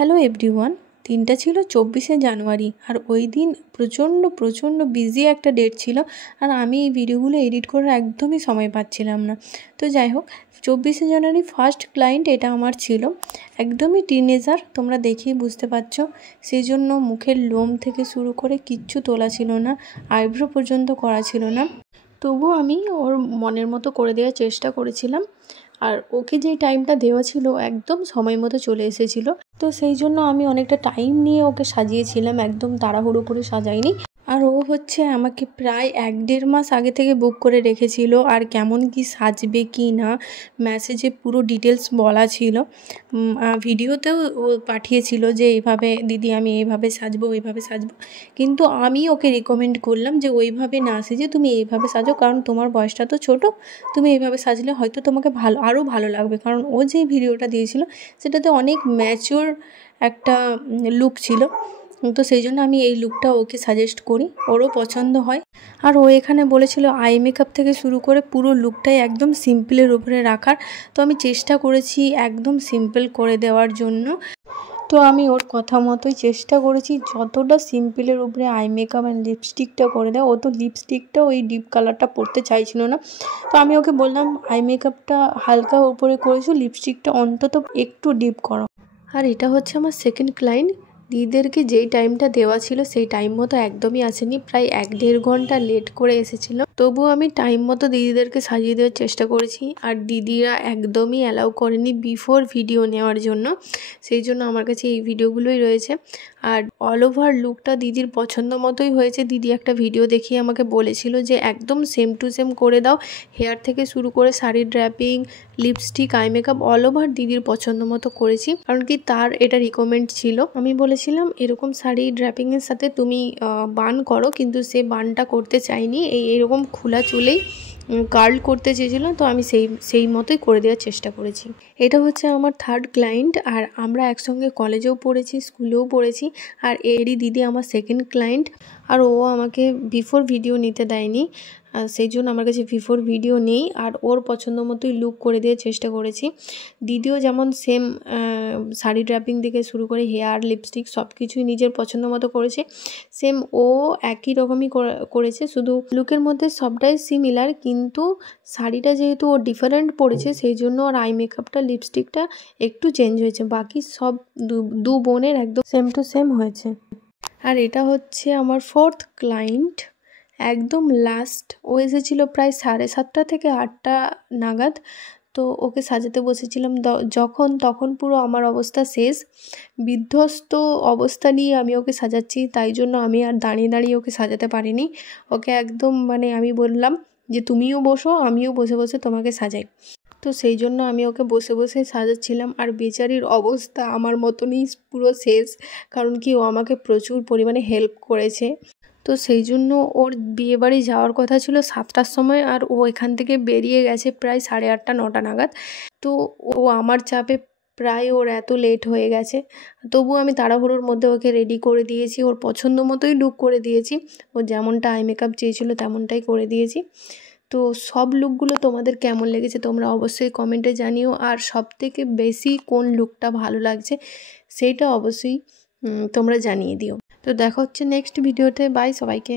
Hello everyone. দিনটা ছিল 24শে জানুয়ারি আর ওই দিন প্রচণ্ড বিজি একটা ডেট ছিল আর আমি এই ভিডিওগুলো এডিট করার একদমই সময় পাচ্ছিলাম না। তো যাই হোক, 24শে জানুয়ারি ফার্স্ট ক্লায়েন্ট এটা আমার ছিল, একদমই টিনেজার, তোমরা দেখেই বুঝতে পারছো। সেই জন্য মুখের লোম থেকে শুরু করে কিচ্ছু তোলা ছিল না, আইব্রো পর্যন্ত করা ছিল না। তবুও আমি ওর মনের মতো করে দেওয়ার চেষ্টা করেছিলাম আর ওকে যেই টাইমটা দেওয়া ছিল একদম সময় মতো চলে এসেছিলো। তো সেই জন্য আমি অনেকটা টাইম নিয়ে ওকে সাজিয়েছিলাম, একদম তাড়াহুড়ো করে সাজাইনি। আর ও হচ্ছে আমাকে প্রায় 1-1.5 মাস আগে থেকে বুক করে রেখেছিল আর কেমন কি সাজবে কি না মেসেজে পুরো ডিটেলস বলা ছিল। ভিডিওতেও ও পাঠিয়েছিল যে এইভাবে দিদি আমি এইভাবে সাজবো ওইভাবে সাজবো, কিন্তু আমি ওকে রিকমেন্ড করলাম যে ওইভাবে না সেজে তুমি এইভাবে সাজো, কারণ তোমার বয়সটা তো ছোটো, তুমি এইভাবে সাজলে হয়তো তোমাকে আরও ভালো লাগবে। কারণ ও যে ভিডিওটা দিয়েছিল সেটাতে অনেক ম্যাচিওর একটা লুক ছিল, তো সেই জন্য আমি এই লুকটা ওকে সাজেস্ট করি, ওরও পছন্দ হয়। আর ও এখানে বলেছিল আই মেকআপ থেকে শুরু করে পুরো লুকটাই একদম সিম্পলের উপরে রাখার, তো আমি চেষ্টা করেছি একদম সিম্পল করে দেওয়ার জন্য। তো আমি ওর কথা মতোই চেষ্টা করেছি যতটা সিম্পলের উপরে আই মেকআপ অ্যান্ড লিপস্টিকটা করে দেয়। ও তো লিপস্টিকটা ওই ডিপ কালারটা পরতে চাইছিল না, তো আমি ওকে বললাম আই মেকআপটা হালকা উপরে করেছো, লিপস্টিকটা অন্তত একটু ডিপ করো। আর এটা হচ্ছে আমার সেকেন্ড ক্লায়েন্ট। দিদিদেরকে যেই টাইমটা দেওয়া ছিল সেই টাইম মতো একদমই আসেনি, প্রায় 1-1.5 ঘন্টা লেট করে এসেছিলো। তবুও আমি টাইম মতো দিদিদেরকে সাজিয়ে দেওয়ার চেষ্টা করেছি আর দিদিরা একদমই অ্যালাউ করেনি বিফোর ভিডিও নেওয়ার জন্য, সেই জন্য আমার কাছে এই ভিডিওগুলোই রয়েছে। আর অল ওভার লুকটা দিদির পছন্দ মতোই হয়েছে। দিদি একটা ভিডিও দেখিয়ে আমাকে বলেছিল যে একদম সেম টু সেম করে দাও, হেয়ার থেকে শুরু করে শাড়ির draping, lipstick, eye makeup all over দিদির পছন্দ মতো করেছি, কারণ কি তার এটা রিকমেন্ড ছিল। আমি বলেছিলাম এরকম শাড়ি ড্র্যাপিংয়ের সাথে তুমি বান করো, কিন্তু সে বানটা করতে চাইনি, এরকম খোলা চুলেই কার্ল করতে চেয়েছিল, তো আমি সেই মতোই করে দেওয়ার চেষ্টা করেছি। এটা হচ্ছে আমার থার্ড ক্লায়েন্ট আর আমরা একসঙ্গে কলেজেও পড়েছি, স্কুলেও পড়েছি। আর এরই দিদি আমার সেকেন্ড ক্লায়েন্ট। আর ও আমাকে বিফোর ভিডিও নিতে দেয়নি, সেই জন্য আমার কাছে বিফোর ভিডিও নেই। আর ওর পছন্দ মতোই লুক করে দেওয়ার চেষ্টা করেছি। দিদিও যেমন সেম শাড়ি ড্র্যাপিং থেকে শুরু করে হেয়ার, লিপস্টিক সব কিছুই নিজের পছন্দ মতো করেছে, সেম ও একই রকমই করেছে, শুধু লুকের মধ্যে সবটাই সিমিলার, কিন্তু শাড়িটা যেহেতু ও ডিফারেন্ট পড়েছে সেই জন্য ওর আই মেকআপটা, লিপস্টিকটা একটু চেঞ্জ হয়েছে, বাকি সব দু বোনের একদম সেম টু সেম হয়েছে। আর এটা হচ্ছে আমার ফোর্থ ক্লায়েন্ট, একদম লাস্ট। ও এসেছিলো প্রায় 7:30 থেকে 8টা নাগাদ। তো ওকে সাজাতে বসেছিলাম তখন পুরো আমার অবস্থা শেষ, বিধ্বস্ত অবস্থা নিয়ে আমি ওকে সাজাচ্ছি, তাই জন্য আমি আর দাঁড়িয়ে ওকে সাজাতে পারিনি। ওকে একদম আমি বললাম যে তুমিও বসো, আমিও বসে বসে তোমাকে সাজাই। তো সেই জন্য আমি ওকে বসে বসে সাজাচ্ছিলাম আর বেচারির অবস্থা আমার মতনই পুরো শেষ, কারণ কি ও আমাকে প্রচুর পরিমাণে হেল্প করেছে। তো সেই জন্য ওর বিয়েবাড়ি যাওয়ার কথা ছিল 7টার সময় আর ও এখান থেকে বেরিয়ে গেছে প্রায় 8:30-9টা নাগাদ। তো ও আমার চাপে প্রায় ওর এত লেট হয়ে গেছে, তবু আমি তাড়াহুড়োর মধ্যে ওকে রেডি করে দিয়েছি, ওর পছন্দ মতোই লুক করে দিয়েছি, ও যেমনটা আই মেকআপ চেয়েছিল তেমনটাই করে দিয়েছি। তো সব লুকগুলো তোমাদের কেমন লেগেছে তোমরা অবশ্যই কমেন্টে জানিও, আর সবথেকে বেশি কোন লুকটা ভালো লাগছে সেইটা অবশ্যই তোমরা জানিয়ে দিও। তো দেখা হচ্ছে নেক্সট ভিডিওতে, বাই সবাইকে।